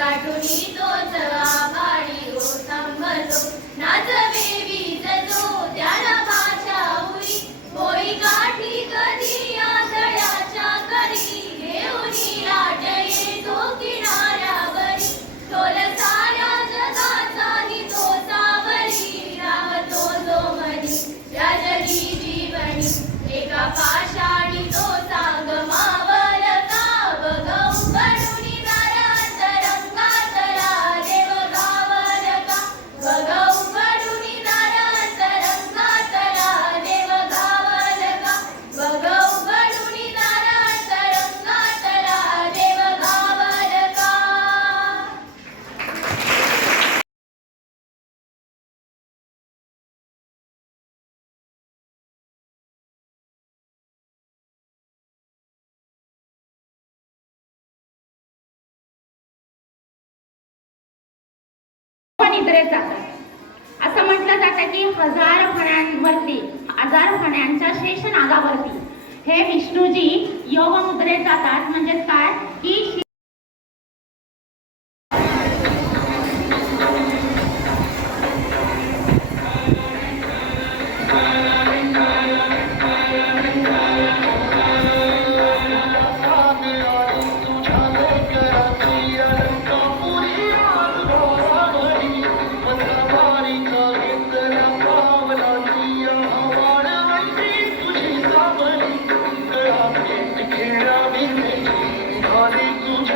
गाठुनी तोच आभाळी ओसंबतो नाचवे वीज जो त्याला माझ्या उरी होई गाठी कधी आंधळ्याच्या घरी घेऊनी लाट येतो किनाऱ्यावरी तोल साऱ्या जगाचा हि तो सावरी राहतो जो मनी या जगी जीवनी एका पाषाणी तो गमावर का बघू कडुनी दारात रंगातला देव गावर का बघू कडुनी दारात रंगातला देव गावर का बघू कडुनी दारात रंगातला देव गावर का. निद्रेत जातात असं म्हटलं जातं की हजार फण्यांच्या शेष नागावरती हे विष्णूजी योग मुद्रेत जातात. म्हणजे काय की तुझी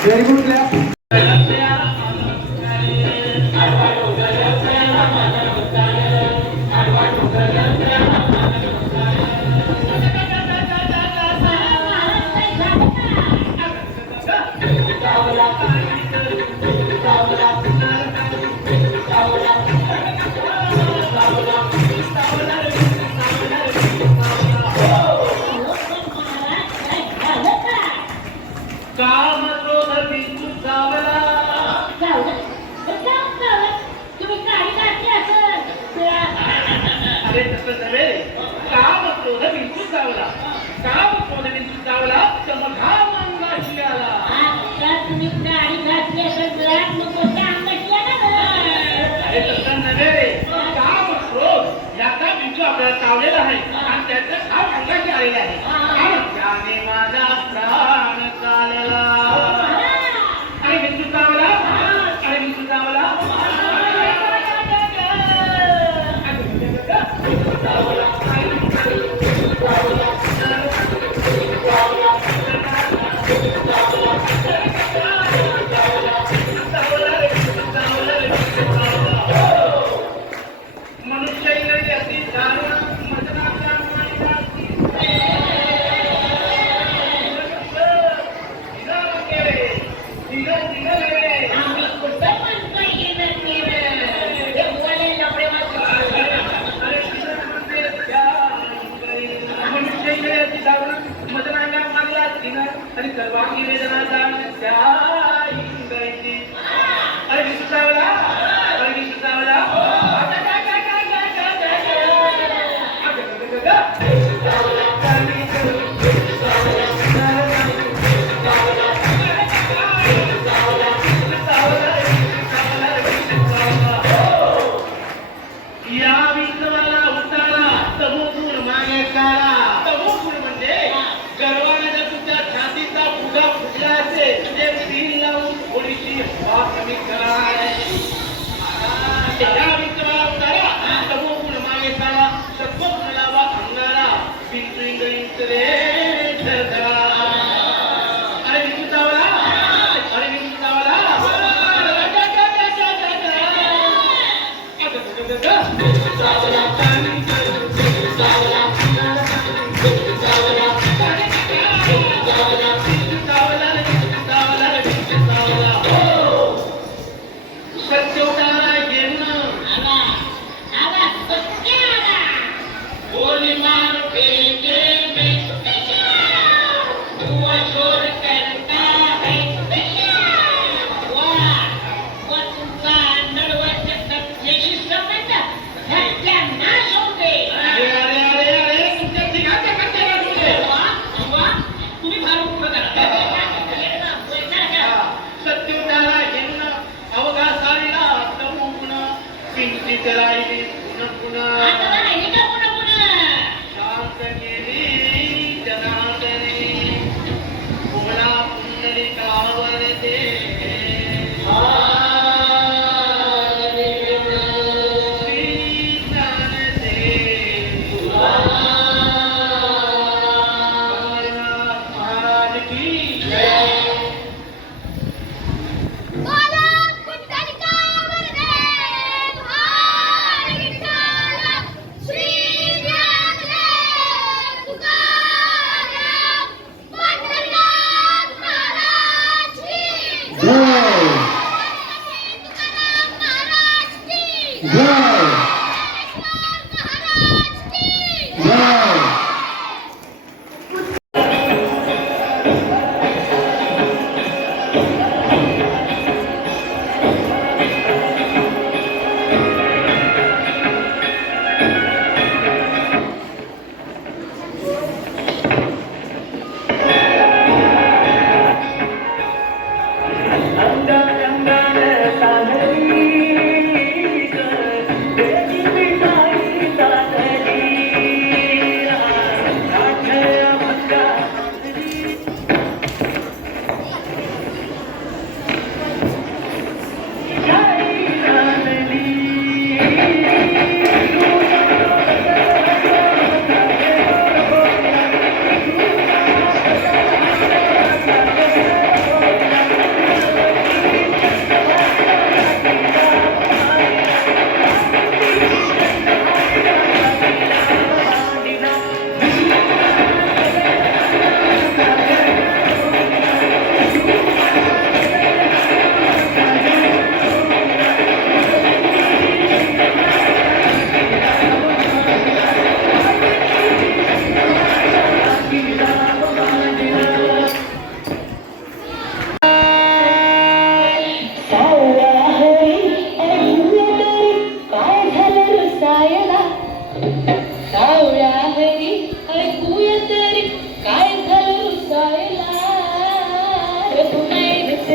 Very good clap. चावलेला आहे आणि त्याचं नाव अंगाशी आलेलं आहे आणि त्याने माझा प्राण चालला आणि विद्युत चावला आणि विद्युत चावला आणि सर्वांगी वेदना त्या इंद्रायची अरे विष्णू चावला अरे विष्णू चावला या विष्णवाला उतारा तमोगुण मागे काळा तमोगुण म्हणजे गर्वाने तुझ्या छातीचा फुगा फुटला असेल ते स्टील लावून थोडीशी हवा कमी करा या विष्णवाला उतारा तमोगुण मागे काळा सत्वगुण लावा अंगारा पिंटू इंद्रिय रे धरा अरे विष्णू चावला अरे विष्णू चावला करायली पुन्हा पुन्हा शांत केली जनार्दन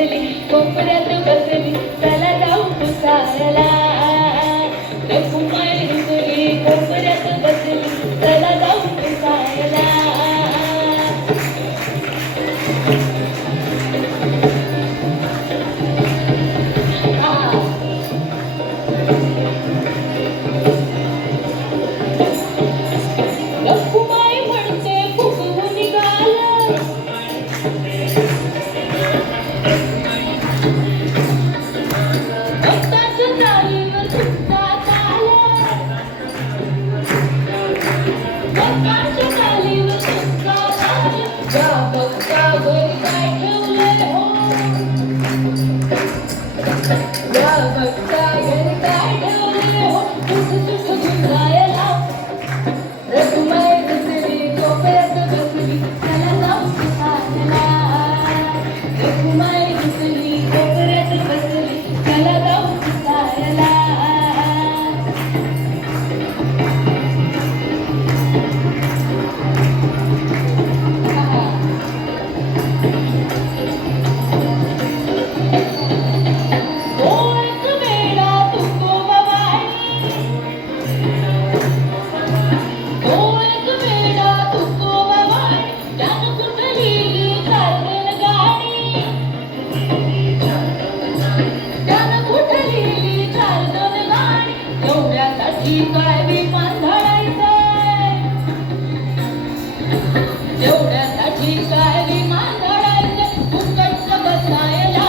रुसली कोपऱ्यात बसली चला जाऊ पुसायला रखुमाई रुसली कोपऱ्यात बसली चला जाऊ पुसायला रखुमाई म्हणते फुगवून निघालं भक्ताचं चालीवर सुटतात आलं भक्ताच्या चालीवर सुटतात आलं या भक्तावर काय ठेवलंय हो या भक्तावर काय ठेवलंय हो सुट गुंडायला रखुमाई रुसली कोपऱ्यात बसली चला जाऊ पुसायला रखुमाई रुसली कोपऱ्यात बसली चला जाऊ पुसायला गोरख वेडा तुकोबाबाई गोरख वेडा तुकोबाबाई त्यानं कुठली चालवण गाडी त्यानं कुठली चालवण गाडी एवढ्यासाठी काय विमान धडायचंय एवढ्यासाठी काय विमान धडायचंय फुकटच बसायला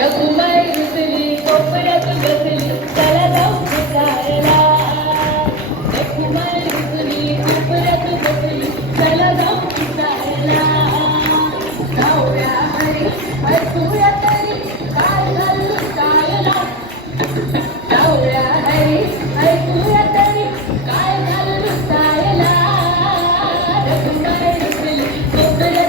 रखुमाई रुसली कोपऱ्यात बसली चला जाऊ पुसायला रखुमाई रुसली कोपऱ्यात बसली चला जाऊ पुसायला जाऊया हरी ऐकूया तरी काय झालं सायला जाऊया हरी ऐकूया तरी काय झालं सायला रखुमाई रुसली कोपऱ्यात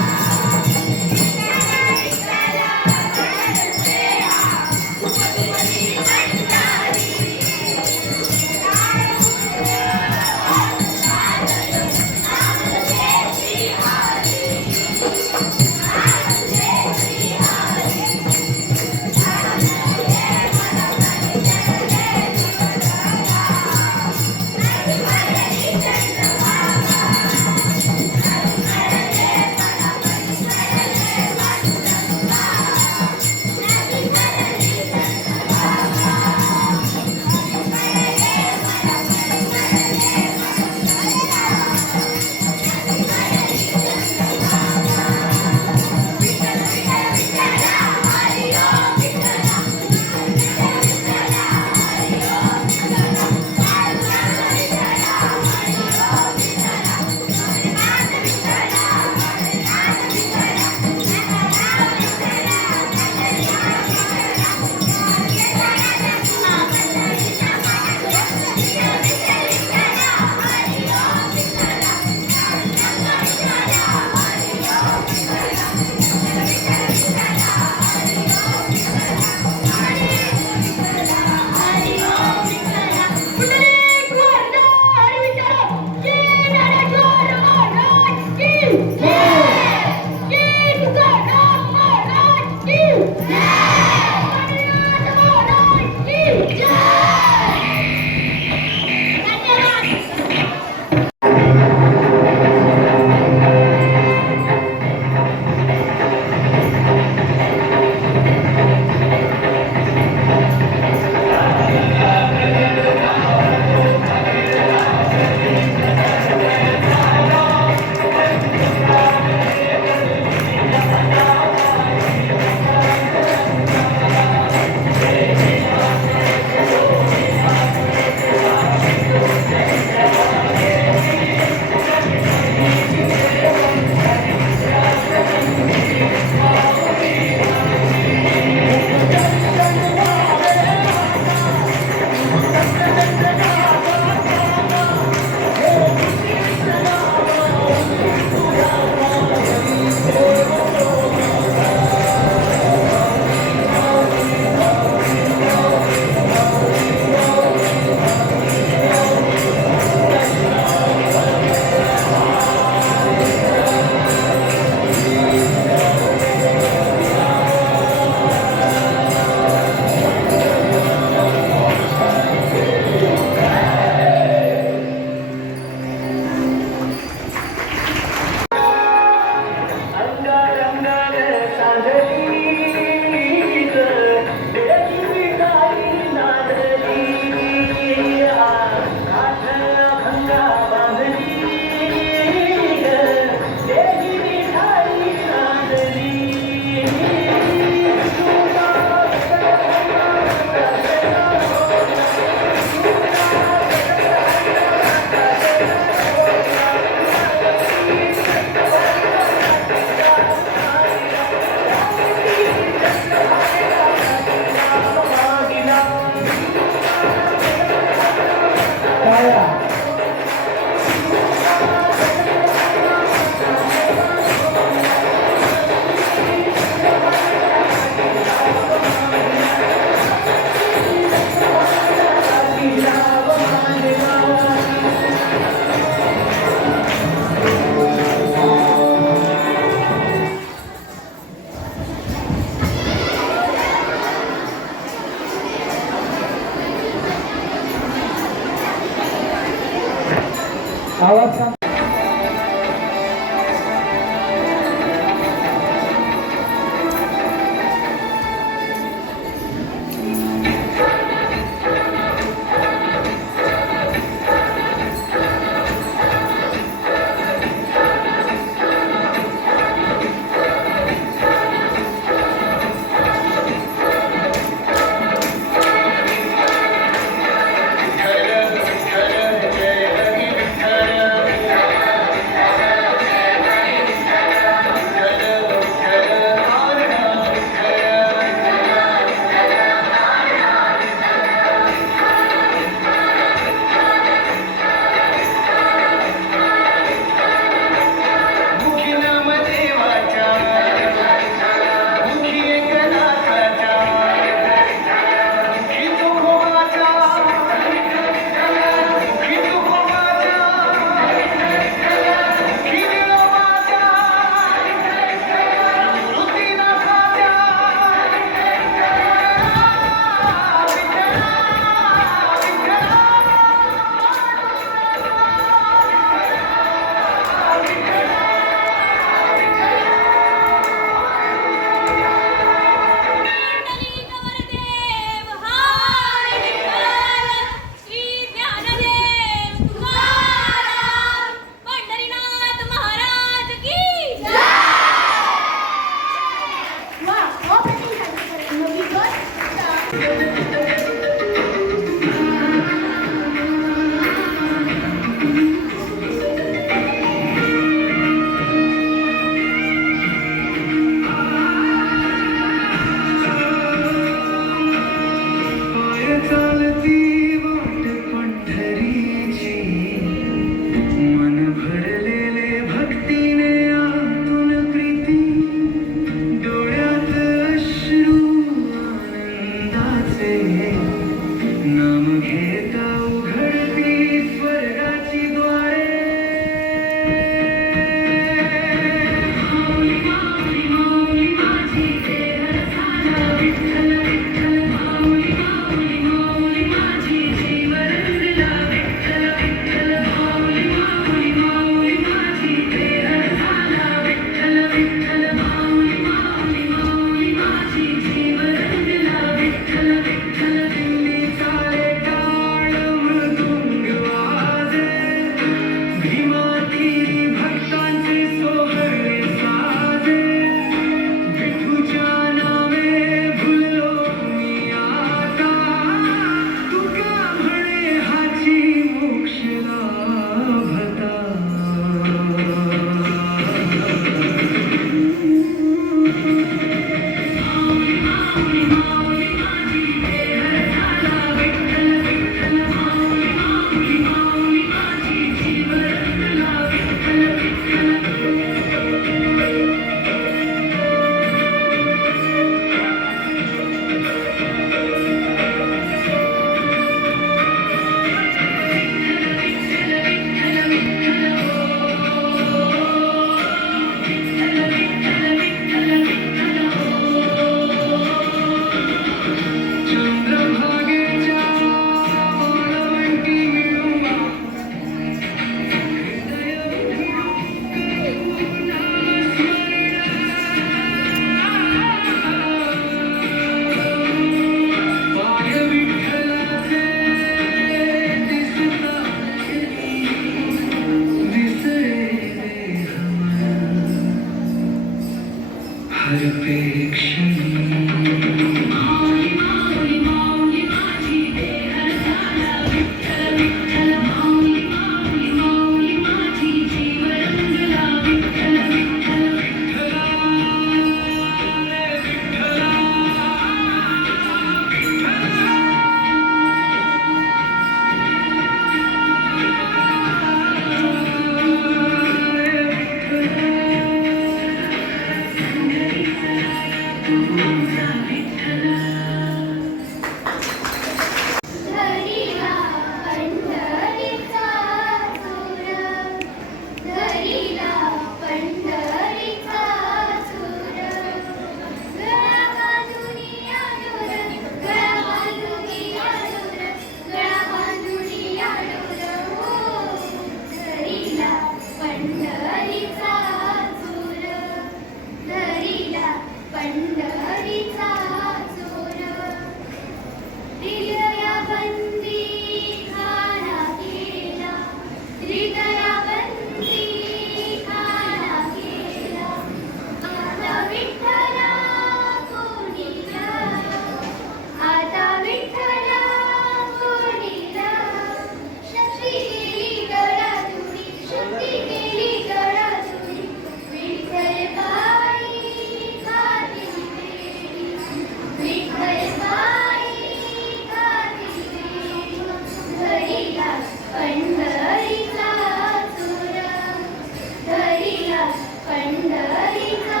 पंढरीचा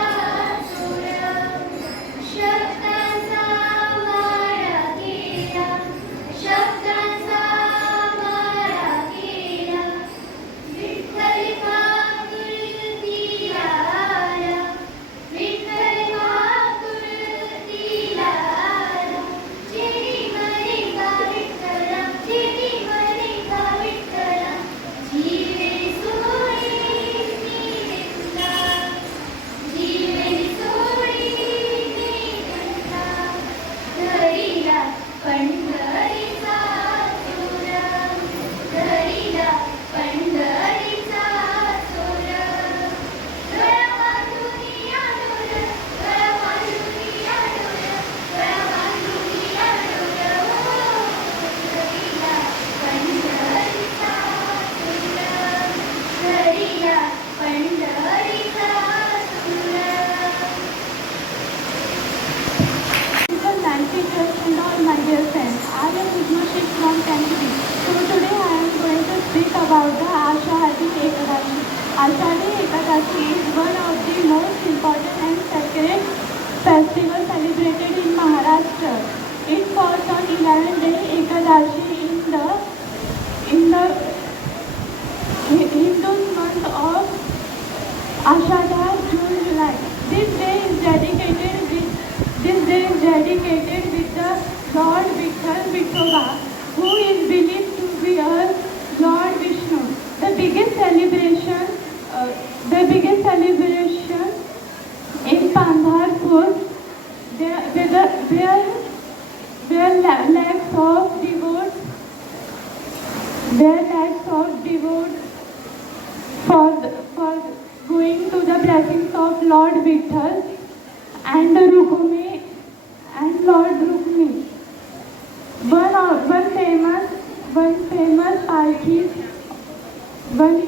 सुर शब्दांचा मारा केला शब्दांचा मारा केला विठ्ठल मातुरतीला आला विठ्ठल मातुरतीला आला जेणी म्हणे का विठ्ठला जेणी म्हणे का विठ्ठला जीवे सोडी निघता जीवे सोडी निघता धरीला पंढरीचा सुर धरीला पंढरीचा सुर गळा बांधूनी आलोर गळा बांधूनी आलोर गळा बांधूनी आलोर धरीला पंढरीचा सुर धरीला पंढरीचा सुर. People Nancy Trust and all my dear friends. I am Udmashik from Canterbury. So today I am going to speak about the Ashadi Ekadashi. Ashadi Ekadashi is one of the most important and sacred festivals celebrated in Maharashtra. It falls on 11th day Ekadashi in the Hindu month of Ashada, June, July. This day is dedicated with the Lord Vitthal Vithoba, who is believed to be a Lord Vishnu. The biggest celebration in Pandharpur, where lakhs of devotees for going to the blessings of Lord Vitthal and Rukmi and Lord Rukmi. One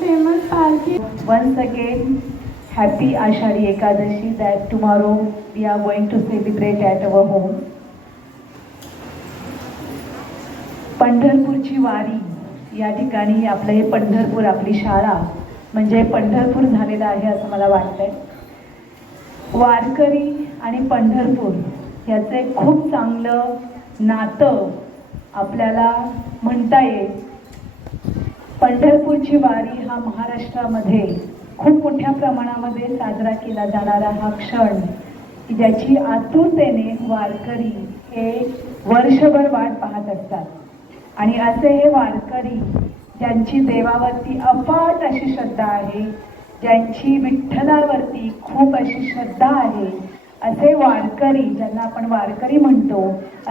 famous palki. Once again, happy Ashadi Ekadashi that tomorrow we are going to celebrate at our home. पंढरपूरची वारी या ठिकाणी आपलं हे पंढरपूर आपली शाळा म्हणजे पंढरपूर झालेलं आहे असं मला वाटतंय. वारकरी आणि पंढरपूर याचं एक खूप चांगलं नातं आपल्याला म्हणता येईल. पंढरपूरची वारी हा महाराष्ट्रामध्ये खूप मोठ्या प्रमाणामध्ये साजरा केला जाणारा हा क्षण की ज्याची आतुरतेने वारकरी हे वर्षभर वाट पाहत असतात. आणि असे हे वारकरी ज्यांची देवावरती अफाट अशी श्रद्धा आहे, ज्यांची विठ्ठलावरती खूप अशी श्रद्धा आहे, असे वारकरी ज्यांना आपण वारकरी म्हणतो,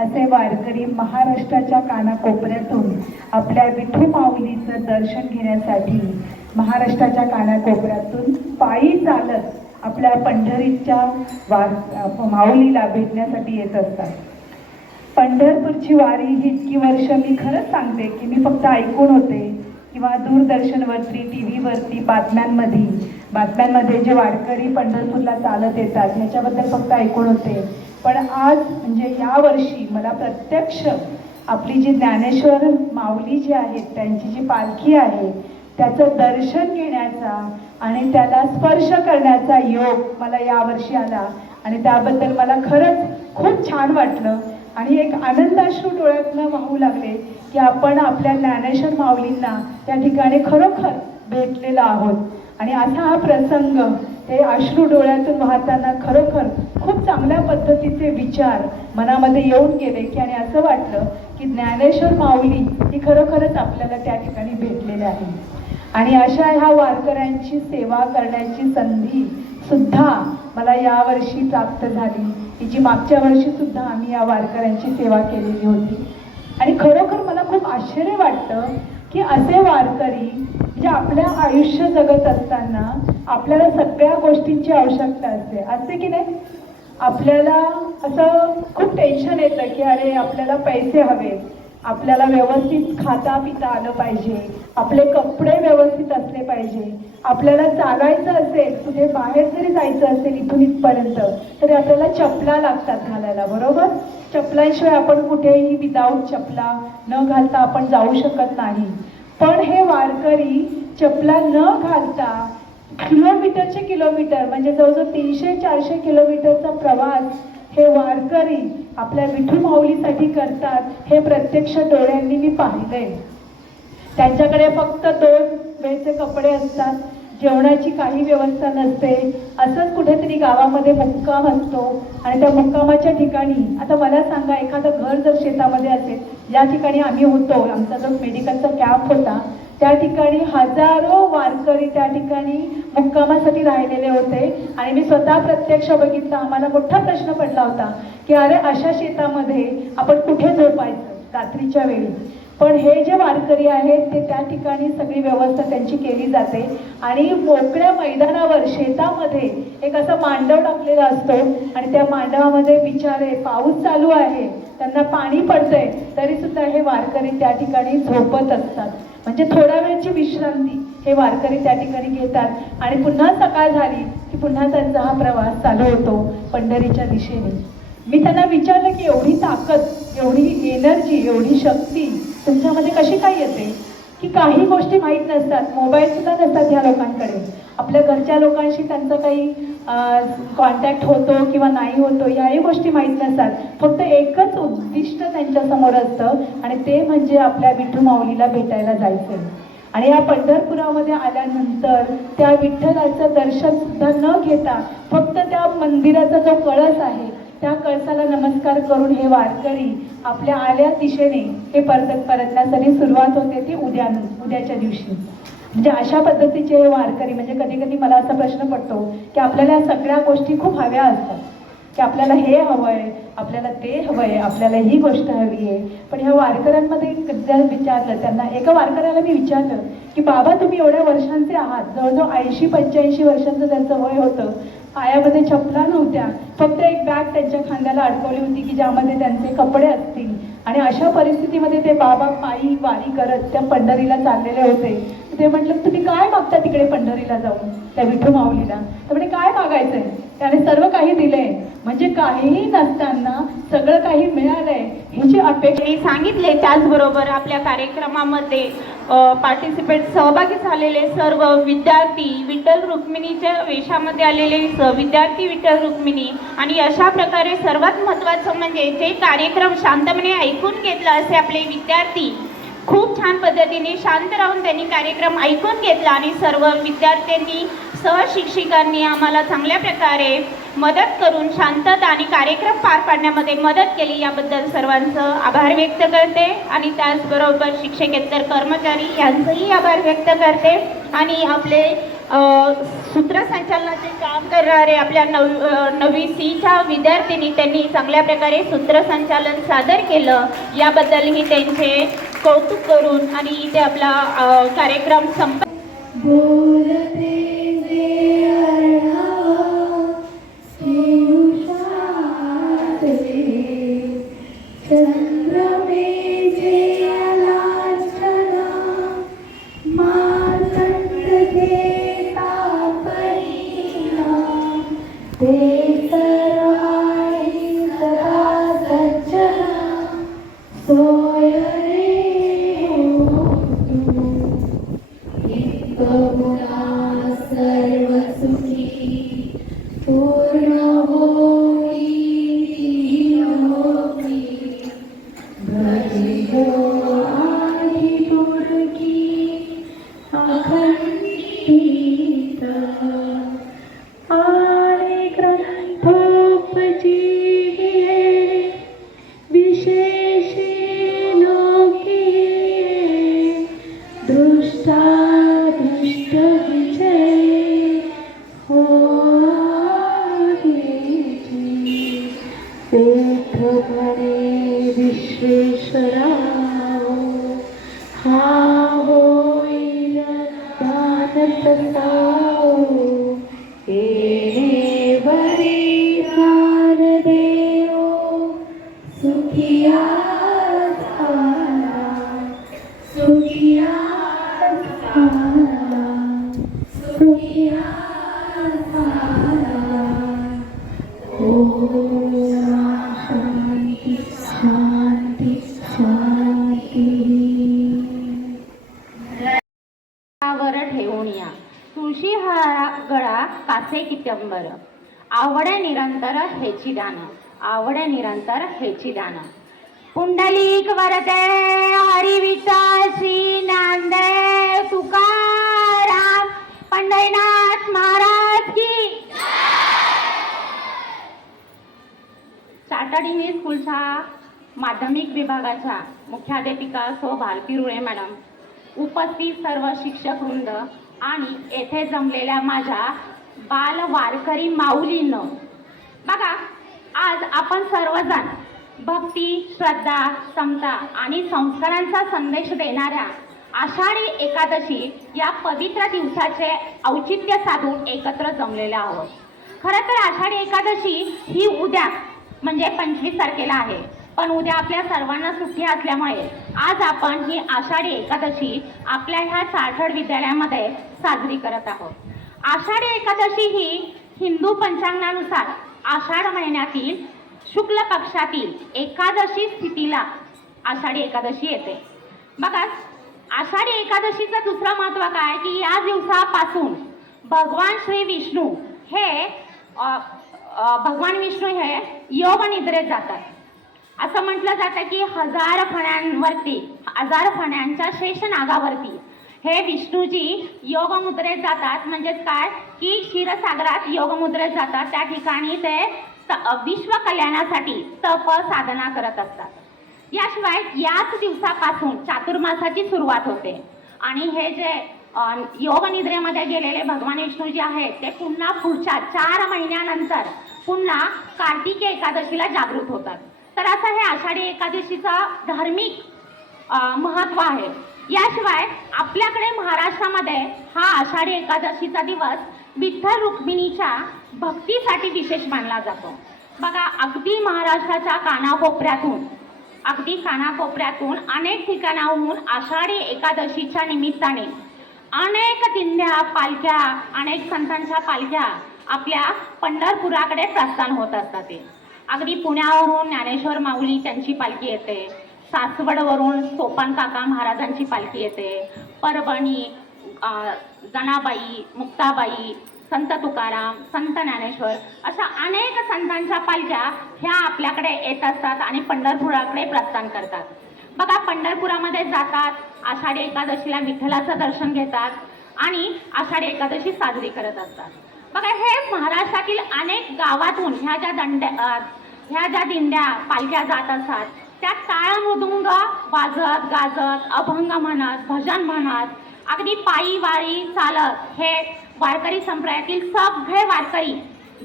असे वारकरी महाराष्ट्राच्या कानाकोपऱ्यातून आपल्या विठू माऊलीचं दर्शन घेण्यासाठी महाराष्ट्राच्या कानाकोपऱ्यातून पायी चालत आपल्या पंढरीच्या माऊलीला भेटण्यासाठी येत असतात. पंढरपूरची वारी ही इतकी वर्ष मी खरंच सांगते की मी फक्त ऐकून होते किंवा दूरदर्शनवरती टी व्हीवरती बातम्यांमध्ये जे वारकरी पंढरपूरला चालत येतात ह्याच्याबद्दल फक्त ऐकून होते. पण आज म्हणजे यावर्षी मला प्रत्यक्ष आपली जी ज्ञानेश्वर माऊली जी आहेत त्यांची जी पालखी आहे त्याचं दर्शन घेण्याचा आणि त्याला स्पर्श करण्याचा योग मला यावर्षी आला आणि त्याबद्दल मला खरंच खूप छान वाटलं आणि एक आनंदाश्रू डोळ्यातनं वाहू लागले की आपण आपल्या ज्ञानेश्वर माऊलींना त्या ठिकाणी खरोखर भेटलेलो आहोत. आणि असा हा प्रसंग ते अश्रू डोळ्यातून वाहताना खरोखर खूप चांगल्या पद्धतीचे विचार मनामध्ये येऊन गेले की आणि असं वाटलं की ज्ञानेश्वर माऊली ही खरोखरच आपल्याला त्या ठिकाणी भेटलेली आहे. आणि अशा ह्या वारकऱ्यांची सेवा करण्याची संधी सुद्धा मला यावर्षी प्राप्त झाली, जी मागच्या वर्षी सुद्धा आम्ही या वारकऱ्यांची सेवा केलेली होती. आणि खरोखर मला खूप आश्चर्य वाटतं की असे वारकरी जे आपल्या आयुष्य जगत असताना आपल्याला सगळ्या गोष्टींची आवश्यकता असते की नाही. आपल्याला असं खूप टेन्शन येतं की अरे आपल्याला पैसे हवे, आपल्याला व्यवस्थित खाता पिता आलं पाहिजे, आपले कपडे व्यवस्थित असले पाहिजे, आपल्याला चालायचं असेल कुठे बाहेर जरी जायचं असेल इथून इथपर्यंत तरी आपल्याला चपला लागतात घालायला, बरोबर. चपलाशिवाय आपण कुठेही विदाऊट चपला न घालता आपण जाऊ शकत नाही. पण हे वारकरी चपला न घालता किलोमीटरचे किलोमीटर म्हणजे जवळजवळ 300-400 किलोमीटरचा प्रवास हे वारकरी आपल्या विठू माऊलीसाठी करतात हे प्रत्यक्ष डोळ्यांनी मी पाहिलंय. त्यांच्याकडे फक्त 2 वेळचे कपडे असतात, जेवणाची काही व्यवस्था नसते. असंच कुठेतरी गावामध्ये मुक्काम असतो आणि त्या मुक्कामाच्या ठिकाणी आता मला सांगा, एखादं घर जर शेतामध्ये असेल, ज्या ठिकाणी आम्ही होतो, आमचा जो मेडिकलचा कॅम्प होता त्या ठिकाणी हजारो वारकरी त्या ठिकाणी मुक्कामासाठी राहिलेले होते आणि मी स्वतः प्रत्यक्ष बघितलं. आम्हाला मोठा प्रश्न पडला होता की अरे अशा शेतामध्ये आपण कुठे झोपायचं रात्रीच्या वेळी. पण हे जे वारकरी आहेत ते त्या ठिकाणी सगळी व्यवस्था त्यांची केली जाते आणि मोकळ्या मैदानावर शेतामध्ये एक असा मांडव टाकलेला असतो आणि त्या मांडवामध्ये बिचारे पाऊस चालू आहे, त्यांना पाणी पडतंय, तरी सुद्धा हे वारकरी त्या ठिकाणी झोपत असतात. म्हणजे थोड्या वेळची विश्रांती हे वारकरी त्या ठिकाणी घेतात आणि पुन्हा सकाळ झाली की पुन्हा त्यांचा हा प्रवास चालू होतो पंढरीच्या दिशेने. मी त्यांना विचारलं की एवढी ताकद, एवढी एनर्जी, एवढी शक्ती तुमच्यामध्ये कशी काय येते? की काही गोष्टी माहीत नसतात, मोबाईल सुद्धा नसतात ह्या लोकांकडे, आपल्या घरच्या लोकांशी त्यांचा काही कॉन्टॅक्ट होतो किंवा नाही होतो याही गोष्टी माहीत नसतात. फक्त एकच उद्दिष्ट त्यांच्यासमोर असतं आणि ते म्हणजे आपल्या विठू माऊलीला भेटायला जायचं. आणि या पंढरपुरामध्ये आल्यानंतर त्या विठ्ठलाचं दर्शन सुद्धा न घेता फक्त त्या मंदिराचा जो कळस आहे त्या कळसाला नमस्कार करून हे वारकरी आपल्या आल्या दिशेने हे परतण्यासाठी सुरुवात होते ती उद्याच्या दिवशी. म्हणजे अशा पद्धतीचे हे वारकरी, म्हणजे कधी कधी मला असा प्रश्न पडतो की आपल्याला या सगळ्या गोष्टी खूप हव्या असतात की आपल्याला हे हवंय, आपल्याला ते हवंय, आपल्याला ही गोष्ट हवी आहे. पण ह्या वारकऱ्यांमध्ये जर विचारलं, त्यांना एका वारकऱ्याला मी विचारलं की बाबा तुम्ही एवढ्या वर्षांचे आहात, जवळजवळ 80-85 वर्षांचं त्यांचं वय होतं, पायामध्ये चपला नव्हत्या, फक्त एक बॅग त्यांच्या खांद्याला अडकवली होती की ज्यामध्ये त्यांचे कपडे असतील आणि अशा परिस्थितीमध्ये ते बाबा पायी वारी करत त्या पंढरीला चाललेले होते. ते म्हटलं तुम्ही काय मागता तिकडे पंढरीला जाऊन त्या विठू माऊलीला? तर म्हणजे काय मागायचंय? त्याने सर्व काही दिलंय, म्हणजे काहीही नसताना सगळं काही मिळालंय ही जी अपेक्षा सांगितले. त्याचबरोबर आपल्या कार्यक्रमामध्ये पार्टिसिपेट सहभागी झालेले सर्व विद्यार्थी, विठ्ठल रुक्मिणीच्या वेशामध्ये आलेले विद्यार्थी विठ्ठल रुक्मिणी, आणि अशा प्रकारे सर्वात महत्त्वाचं म्हणजे जे कार्यक्रम शांतपणे ऐकून घेतला असे आपले विद्यार्थी खूप छान पद्धतीने शांत राहून त्यांनी कार्यक्रम ऐकून घेतला आणि सर्व विद्यार्थ्यांनी सहशिक्षिकांनी आम्हाला चांगल्या प्रकारे मदत करून शांतता आणि कार्यक्रम पार पाडण्यामध्ये मदत केली. याबद्दल सर्वांचं आभार व्यक्त करते आणि त्याचबरोबर शिक्षकेतर कर्मचारी यांचंही आभार व्यक्त करते. आणि आपले सूत्रसंचालनाचे काम करणारे आपल्या 9वी C विद्यार्थिनी, त्यांनी चांगल्या प्रकारे सूत्रसंचालन सादर केलं, याबद्दलही त्यांचे कौतुक करून आणि इथे आपला कार्यक्रम बोलते जे अर्हावा पियुषातले, चंद्रमे जे लांछना, मातंड जे तापरिणा, ते सर्वाणी सदा सज्जना, सोय रे होतु, इतमुना सर्व सुखी, पूर्ण होई होती, भजियो आदि पुरकी अखंडित, आणि ग्रंथोपजीविये विशेषे लोकी, दृष्टा दृष्ट विजय हो पेठ म्हणे विश्वेश्वरा, हा होईल दानतसा, येणे बरे देव सुखिया झाला, सुखिया झाला, सुखिया झाला. ओम शांती शांती शांती. वर ठेवून या. तुळशी हा गळा कासे कित्यंबर, आवड निरंतर हेची दान, आवड निरंतर हेची दान. पुंडलिक वरदे हरी विठ्ठल श्री ज्ञानदेव तुकाराम पंढरीनाथ महाराज की. चार्टर्ड इंग्लिश स्कूलच्या माध्यमिक विभागाच्या मुख्याध्यापिका सो भारती रुळे मॅडम, उपस्थित सर्व शिक्षक वृंद आणि येथे जमलेल्या माझ्या बाल वारकरी माऊलींनो, बघा आज आपण सर्वजण भक्ती, श्रद्धा, समता आणि संस्कारांचा संदेश देणाऱ्या आषाढी एकादशी या पवित्र दिवसाचे औचित्य साधून एकत्र जमलेले आहोत. खरं तर आषाढी एकादशी ही उद्या म्हणजे 25 तारखेला आहे, पण उद्या आपल्या सर्वांना सुट्टी असल्यामुळे आज आपण ही आषाढी एकादशी आपल्या ह्या चार्टर्ड विद्यालयामध्ये साजरी करत आहोत. आषाढी एकादशी ही हिंदू पंचांगानुसार आषाढ महिन्यातील शुक्ल पक्षातील एकादशी स्थितीला आषाढी एकादशी येते. बघा आषाढी एकादशीचं दुसरं महत्त्व काय की या दिवसापासून भगवान श्री विष्णू हे भगवान विष्णू हे योग निद्रेत जातात. असं म्हटलं जातं की 1000 फण्यांच्या शेष नागावरती हे विष्णूजी योग मुद्रेत जातात. म्हणजेच काय की क्षीरसागरात योग मुद्रेत जातात. त्या ठिकाणी ते विश्व कल्याणासाठी तप साधना करत असतात. याशिवाय याच दिवसापासून चातुर्मासाची सुरुवात होते आणि हे जे योग निद्रेमध्ये गेलेले भगवान विष्णू जे आहेत ते पुन्हा पुढच्या 4 महिन्यानंतर पुन्हा कार्तिकी एकादशीला जागृत होतात. तर असं हे आषाढी एकादशीचा धार्मिक महत्त्व आहे. याशिवाय आपल्याकडे महाराष्ट्रामध्ये हा आषाढी एकादशीचा दिवस विठ्ठल रुक्मिणीच्या भक्तीसाठी विशेष मानला जातो. बघा अगदी महाराष्ट्राच्या कानाकोपऱ्यातून अनेक ठिकाणाहून आषाढी एकादशीच्या निमित्ताने अनेक दिंड्या, पालख्या, अनेक संतांच्या पालख्या आपल्या पंढरपुराकडे प्रस्थान होत असतात. अगदी पुण्यावरून ज्ञानेश्वर माऊली त्यांची पालखी येते, सासवडवरून सोपान काका महाराजांची पालखी येते, परभणी जनाबाई, मुक्ताबाई, संत तुकाराम, संत ज्ञानेश्वर अशा अनेक संतांच्या पालख्या ह्या आपल्याकडे येत असतात आणि पंढरपुराकडे प्रस्थान करतात. बघा पंढरपुरामध्ये जातात, आषाढी एकादशीला विठ्ठलाचं दर्शन घेतात आणि आषाढी एकादशी साजरी करत असतात. बघा हे महाराष्ट्रातील अनेक गावातून ह्या ज्या दिंड्या पालख्या जात असतात त्या टाळ मृदुंग वाजत गाजत, अभंग म्हणत, भजन म्हणत, अगदी पायी वारी चालत हे वारकरी संप्रदायातील सगळे वारकरी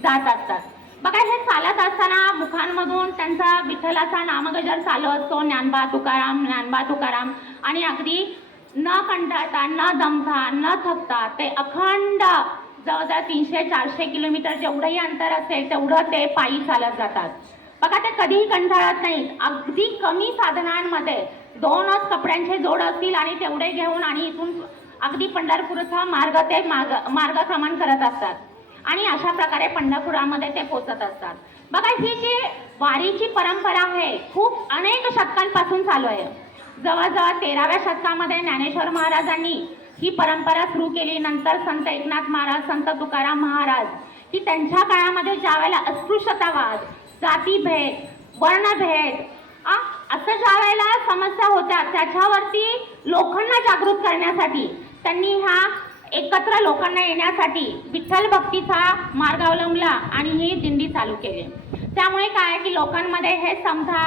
जात असतात. बघा हे चालत असताना मुखांमधून त्यांचा विठ्ठलाचा नामगजर चालू असतो, ज्ञानबा तुकाराम, ज्ञानबा तुकाराम, आणि अगदी न कंटाळता, न दमता, न थकता ते अखंड जवळजवळ 300-400 किलोमीटर जेवढंही अंतर असेल तेवढं ते पायी चालत जातात. बघा ते कधीही कंटाळत नाहीत. अगदी कमी साधनांमध्ये 2च कपड्यांचे जोड असतील आणि तेवढे घेऊन आणि इथून अगदी पंढरपूरचा मार्गक्रमण करत असतात आणि अशा प्रकारे पंढरपुरामध्ये ते पोचत असतात. बघा ही जी वारीची परंपरा आहे खूप अनेक शतकांपासून चालू आहे. जवळजवळ 13व्या शतकामध्ये ज्ञानेश्वर महाराजांनी ही परंपरा सुरू केली. नंतर संत एकनाथ महाराज, संत तुकाराम महाराज की त्यांच्या काळामध्ये ज्या वेळेला अस्पृश्यतावाद, जातीभेद, वर्णभेद असं ज्या वेळेला समस्या होत्या त्याच्यावरती लोकांना जागृत करण्यासाठी त्यांनी ह्या एकत्र लोकांना येण्यासाठी विठ्ठल भक्तीचा मार्ग अवलंबला आणि ही दिंडी चालू केली. त्यामुळे काय की लोकांमध्ये हे समता,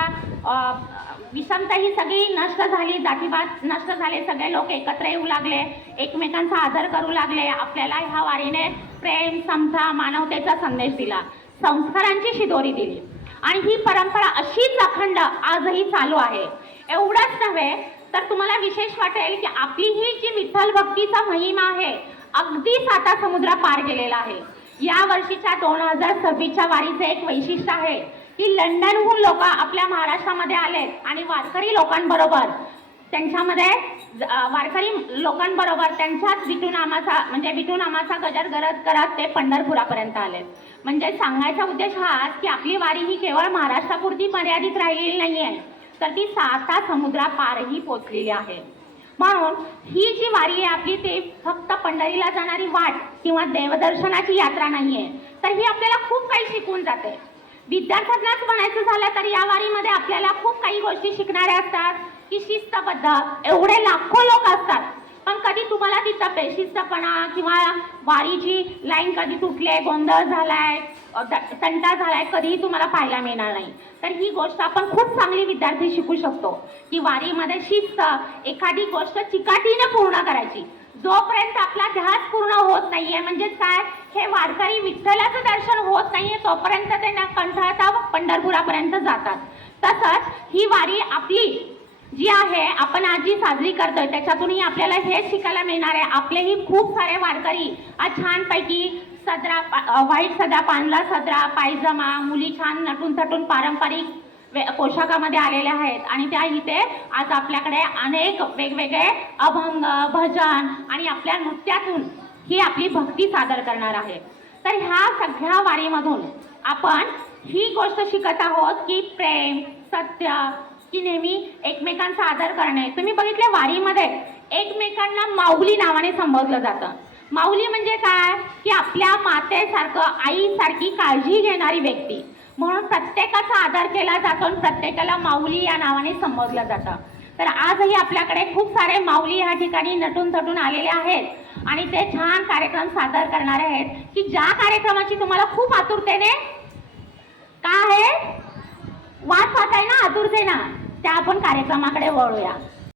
विषमता ही सगळी नष्ट झाली, जातीवाद नष्ट झाले, सगळे लोक एकत्र येऊ लागले, एकमेकांचा आदर करू लागले. आपल्याला ह्या वारीने प्रेम, समता, मानवतेचा संदेश दिला, संस्कारांची शिदोरी दिली आणि ही परंपरा अशीच अखंड आजही चालू आहे. एवढंच नव्हे तर तुम्हाला विशेष वाटेल की आपली ही जी विठ्ठल भक्तीचा महिमा आहे अगदी 7 समुद्र पार गेलेला आहे. या वर्षीच्या 2026च्या वारीचे एक वैशिष्ट्य आहे की लंडनहून लोक आपल्या महाराष्ट्रामध्ये आलेत आणि वारकरी लोकांबरोबर त्यांच्याच विठुनामाचा गजर करत ते पंढरपुरापर्यंत आलेत. म्हणजे सांगायचा उद्देश हा की आपली वारी ही केवळ महाराष्ट्रापुरती मर्यादित राहिलेली नाही आहे, तर ती 7 समुद्रा पारही पोचलेली आहे. म्हणून ही जी वारी आहे आपली ते फक्त पंढरीला जाणारी वाट किंवा देवदर्शनाची यात्रा नाहीये, तर ही आपल्याला खूप काही शिकवून जाते. विद्यार्थ्यांनाच म्हणायचं झालं तर या वारीमध्ये आपल्याला खूप काही गोष्टी शिकणाऱ्या असतात की शिस्तबद्ध एवढे लाखो लोक असतात, पण कधी तुम्हाला तिथं बेशिस्तपणा किंवा वारीची लाईन कधी तुटले, गोंधळ झालाय, तंटा झालाय कधीही तुम्हाला पाहायला मिळणार नाही. तर ही गोष्ट आपण खूप चांगली विद्यार्थी शिकू शकतो की वारीमध्ये शिस्त, एखादी गोष्ट चिकाटीने पूर्ण करायची. जोपर्यंत आपला ध्यास पूर्ण होत नाहीये, म्हणजेच काय, हे वारकरी विठ्ठलाचं दर्शन होत नाहीये तोपर्यंत ते न कंठाळता पंढरपुरापर्यंत जातात. तसंच ही वारी आपली जी आहे आपण आज जी साजरी करतोय त्याच्यातूनही आपल्याला हेच शिकायला मिळणार आहे. आपलेही खूप सारे वारकरी आज छानपैकी सदरा, व्हाईट सदरा, पांढरा सदरा, पायजमा, मुली छान नटून थटून पारंपरिक पोशाखामध्ये आलेल्या आहेत आणि त्या इथे आज आपल्याकडे अनेक वेगवेगळे अभंग, भजन आणि आपल्या नृत्यातून ही आपली भक्ती सादर करणार आहे. तर ह्या सगळ्या वारीमधून आपण ही गोष्ट शिकत आहोत की प्रेम, सत्य, की नेहमी एकमेकांचा आदर करणे. तुम्ही बघितले वारीमध्ये एकमेकांना माऊली नावाने संबोधलं जातं. माऊली म्हणजे काय, की आपल्या मातेसारखं, आईसारखी काळजी घेणारी व्यक्ती, म्हणून प्रत्येकाचा आदर केला जातो आणि प्रत्येकाला माऊली या नावाने संबोधलं जातं. तर आजही आपल्याकडे खूप सारे माऊली या ठिकाणी नटून थटून आलेले आहेत आणि ते छान कार्यक्रम सादर करणारे आहेत की ज्या कार्यक्रमाची तुम्हाला खूप आतुरतेने काय आहे वाट पाहताय ना, आतुरतेना, त्या आपण कार्यक्रमाकडे वळूया.